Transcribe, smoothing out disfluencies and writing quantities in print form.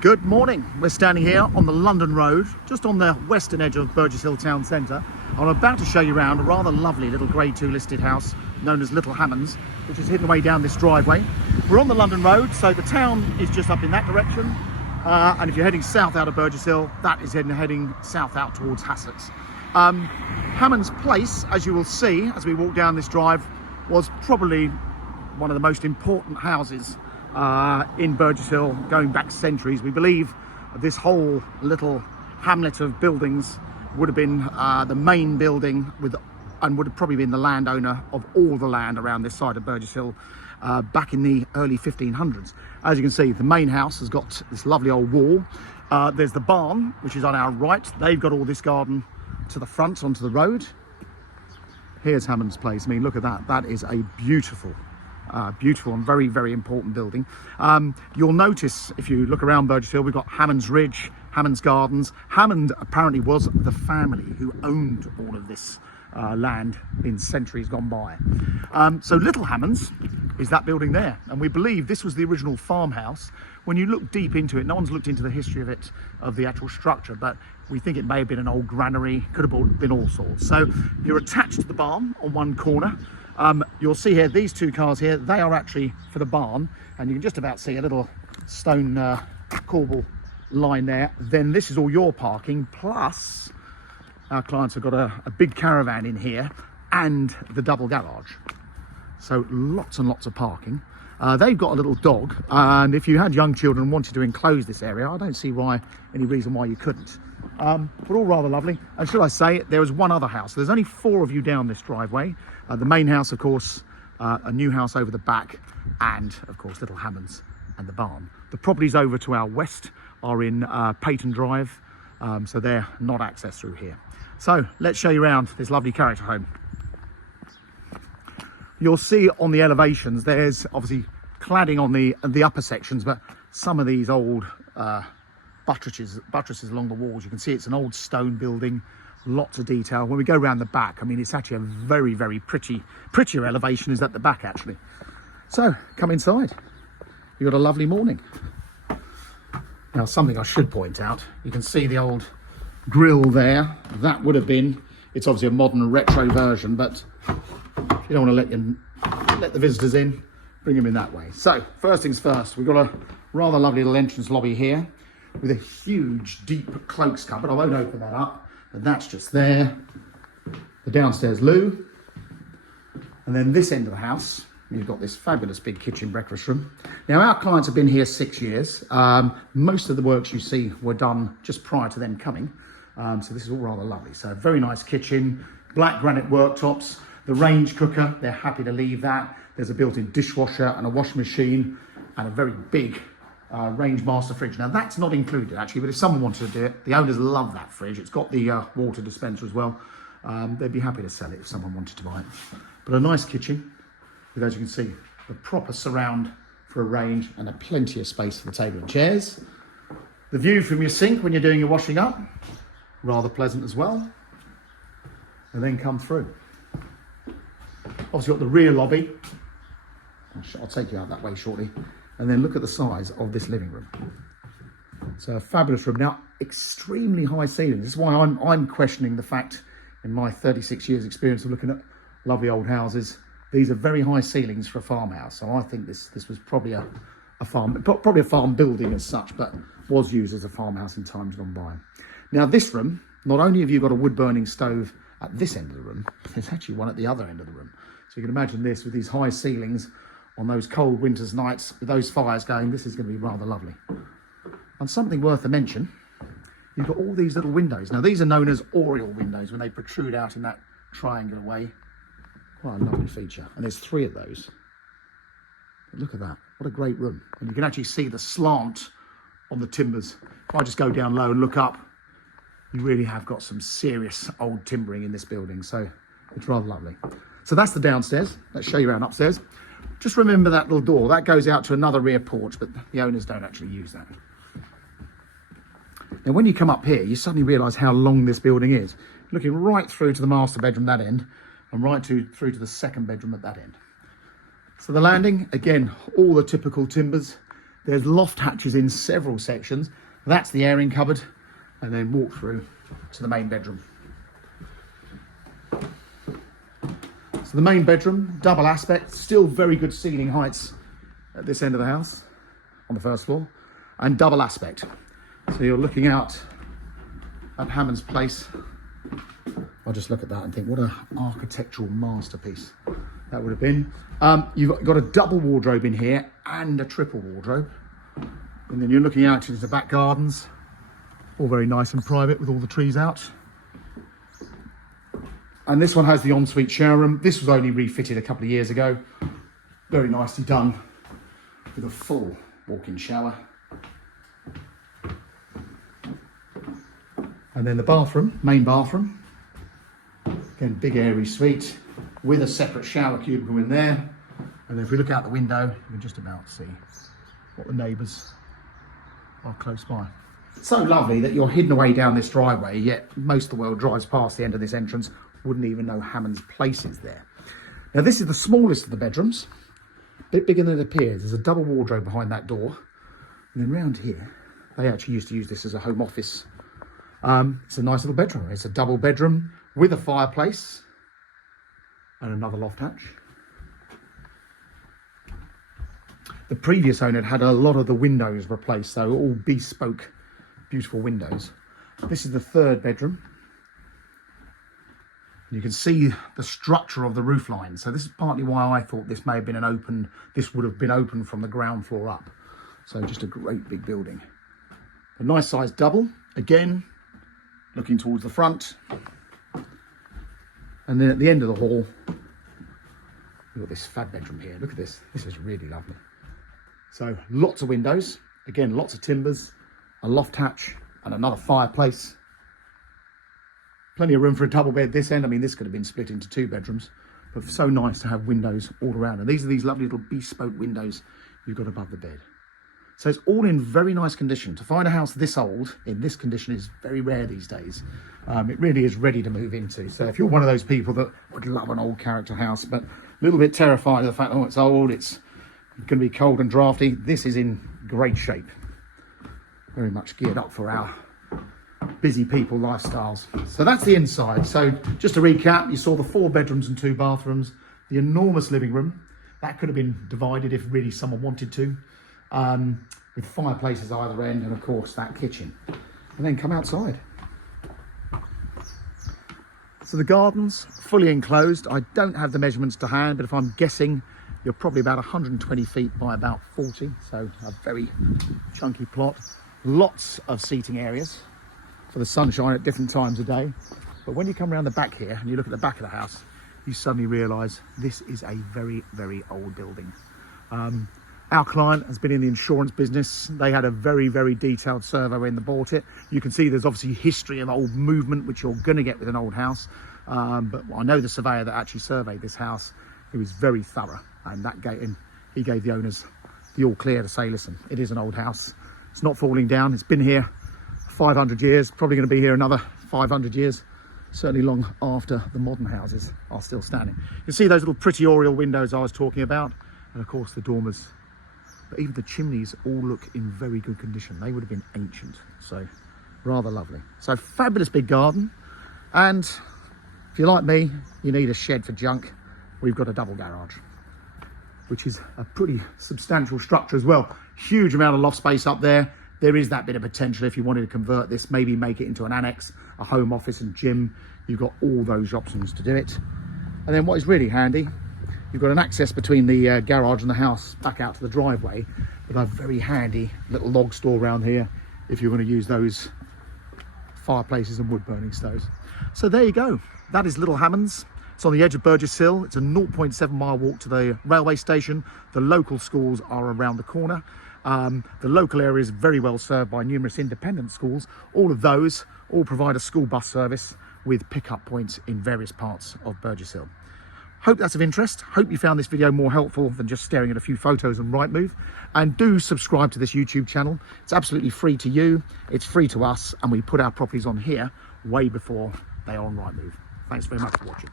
Good morning. We're standing here on the London Road, just on the western edge of Burgess Hill Town Centre. I'm about to show you around a rather lovely little Grade 2 listed house known as Little Hammonds, which is hidden away down this driveway. We're on the London Road, so the town is just up in that direction. And if you're heading south out of Burgess Hill, that is heading south out towards Hassocks. Hammonds Place, as you will see as we walk down this drive, was probably one of the most important houses in Burgess Hill going back centuries. We believe this whole little hamlet of buildings would have been the main building and would have probably been the landowner of all the land around this side of Burgess Hill back in the early 1500s. As you can see, the main house has got this lovely old wall. There's the barn, which is on our right. They've got all this garden to the front onto the road. Here's Hammonds Place. I mean, look at that. That is a beautiful and very, very important building. You'll notice if you look around Burgess Hill, we've got Hammonds Ridge, Hammonds Gardens. Hammond apparently was the family who owned all of this land in centuries gone by. So Little Hammonds is that building there, and we believe this was the original farmhouse. When you look deep into it, no one's looked into the history of it, of the actual structure, but we think it may have been an old granary, could have been all sorts. So you're attached to the barn on one corner. You'll see here, these two cars here, they are actually for the barn, and you can just about see a little stone corbel line there. Then this is all your parking, plus our clients have got a big caravan in here and the double garage. So lots and lots of parking. They've got a little dog, and if you had young children and wanted to enclose this area, I don't see any reason why you couldn't. But all rather lovely. And should I say, there is one other house. There's only 4 of you down this driveway. The main house, of course, a new house over the back, and of course Little Hammonds and the barn. The properties over to our west are in Peyton Drive, so they're not accessed through here. So let's show you around this lovely character home. You'll see on the elevations there's obviously cladding on the upper sections, but some of these old buttresses along the walls, you can see it's an old stone building, lots of detail. When we go around the back, I mean, it's actually a very, very prettier elevation is at the back actually. So come inside. You've got a lovely morning. Now, something I should point out, you can see the old grill there. That would have been, it's obviously a modern retro version, but you don't want to let the visitors in, bring them in that way. So first things first, we've got a rather lovely little entrance lobby here with a huge deep cloaks cupboard. I won't open that up, but that's just there. The downstairs loo, and then this end of the house you've got this fabulous big kitchen breakfast room. Now, our clients have been here 6 years. Most of the works you see were done just prior to them coming, so this is all rather lovely. So very nice kitchen, black granite worktops, the range cooker, they're happy to leave that. There's a built-in dishwasher and a washing machine and a very big range master fridge. Now, that's not included actually, but if someone wanted to do it, the owners love that fridge. It's got the water dispenser as well. They'd be happy to sell it if someone wanted to buy it. But a nice kitchen with, as you can see, the proper surround for a range and a plenty of space for the table and chairs. The view from your sink when you're doing your washing up, rather pleasant as well. And then come through. Obviously got the rear lobby. I'll take you out that way shortly. And then look at the size of this living room. So a fabulous room. Now, extremely high ceilings. This is why I'm questioning the fact, in my 36 years experience of looking at lovely old houses, these are very high ceilings for a farmhouse. So I think this was probably a farm building as such, but was used as a farmhouse in times gone by. Now, this room, not only have you got a wood burning stove at this end of the room, there's actually one at the other end of the room. So you can imagine this with these high ceilings on those cold winter's nights with those fires going. This is going to be rather lovely. And something worth a mention, you've got all these little windows. Now, these are known as oriel windows when they protrude out in that triangular way. Quite a lovely feature. And there's 3 of those. But look at that. What a great room. And you can actually see the slant on the timbers. If I just go down low and look up, you really have got some serious old timbering in this building. So it's rather lovely. So that's the downstairs. Let's show you around upstairs. Just remember that little door. That goes out to another rear porch, but the owners don't actually use that. Now, when you come up here, you suddenly realise how long this building is. Looking right through to the master bedroom that end, and right through to the second bedroom at that end. So the landing, again, all the typical timbers. There's loft hatches in several sections. That's the airing cupboard, and then walk through to the main bedroom. So the main bedroom, double aspect, still very good ceiling heights at this end of the house, on the first floor, and double aspect. So you're looking out at Hammonds Place. I'll just look at that and think, what an architectural masterpiece that would have been. You've got a double wardrobe in here and a triple wardrobe. And then you're looking out into the back gardens, all very nice and private with all the trees out. And this one has the ensuite shower room. This was only refitted a couple of years ago. Very nicely done with a full walk-in shower. And then the bathroom, main bathroom. Again, big airy suite with a separate shower cubicle in there. And then if we look out the window, you can just about see what the neighbours are close by. So lovely that you're hidden away down this driveway, yet most of the world drives past the end of this entrance, wouldn't even know Hammonds Place is there. Now this is the smallest of the bedrooms, a bit bigger than it appears. There's a double wardrobe behind that door. And then round here, they actually used to use this as a home office. It's a nice little bedroom. It's a double bedroom with a fireplace and another loft hatch. The previous owner had a lot of the windows replaced, so all bespoke, beautiful windows. This is the third bedroom. You can see the structure of the roof line. So this is partly why I thought this may have been this would have been open from the ground floor up. So just a great big building. A nice sized double, again, looking towards the front. And then at the end of the hall, we've got this fab bedroom here. Look at this. This is really lovely. So lots of windows, again, lots of timbers, a loft hatch and another fireplace. Plenty of room for a double bed this end. I mean, this could have been split into 2 bedrooms, but so nice to have windows all around. And these are these lovely little bespoke windows you've got above the bed. So it's all in very nice condition. To find a house this old in this condition is very rare these days. It really is ready to move into. So if you're one of those people that would love an old character house, but a little bit terrified of the fact, oh, it's old, it's going to be cold and drafty, this is in great shape. Very much geared up for our busy people lifestyles. So that's the inside. So just to recap, you saw the 4 bedrooms and 2 bathrooms, the enormous living room that could have been divided if really someone wanted to, with fireplaces either end, and of course that kitchen. And then come outside. So the garden's fully enclosed. I don't have the measurements to hand, but if I'm guessing, you're probably about 120 feet by about 40. So a very chunky plot. Lots of seating areas for the sunshine at different times of day. But when you come around the back here and you look at the back of the house, you suddenly realise this is a very, very old building. Our client has been in the insurance business. They had a very, very detailed survey when they bought it. You can see there's obviously history of old movement, which you're going to get with an old house. But I know the surveyor that actually surveyed this house, he was very thorough, and he gave the owners the all clear to say, listen, it is an old house. It's not falling down. It's been here 500 years, probably going to be here another 500 years, certainly long after the modern houses are still standing. You can see those little pretty oriel windows I was talking about, and of course the dormers. But even the chimneys all look in very good condition. They would have been ancient, so rather lovely. So fabulous big garden, and if you're like me, you need a shed for junk, we've got a double garage, which is a pretty substantial structure as well. Huge amount of loft space up there. There is that bit of potential if you wanted to convert this, maybe make it into an annex, a home office and gym. You've got all those options to do it. And then what is really handy, you've got an access between the garage and the house back out to the driveway, with a very handy little log store around here if you're going to use those fireplaces and wood burning stoves. So there you go. That is Little Hammonds. It's on the edge of Burgess Hill. It's a 0.7 mile walk to the railway station. The local schools are around the corner. The local area is very well served by numerous independent schools. All of those all provide a school bus service with pickup points in various parts of Burgess Hill. Hope that's of interest. Hope you found this video more helpful than just staring at a few photos on Rightmove. And do subscribe to this YouTube channel. It's absolutely free to you. It's free to us. And we put our properties on here way before they are on Rightmove. Thanks very much for watching.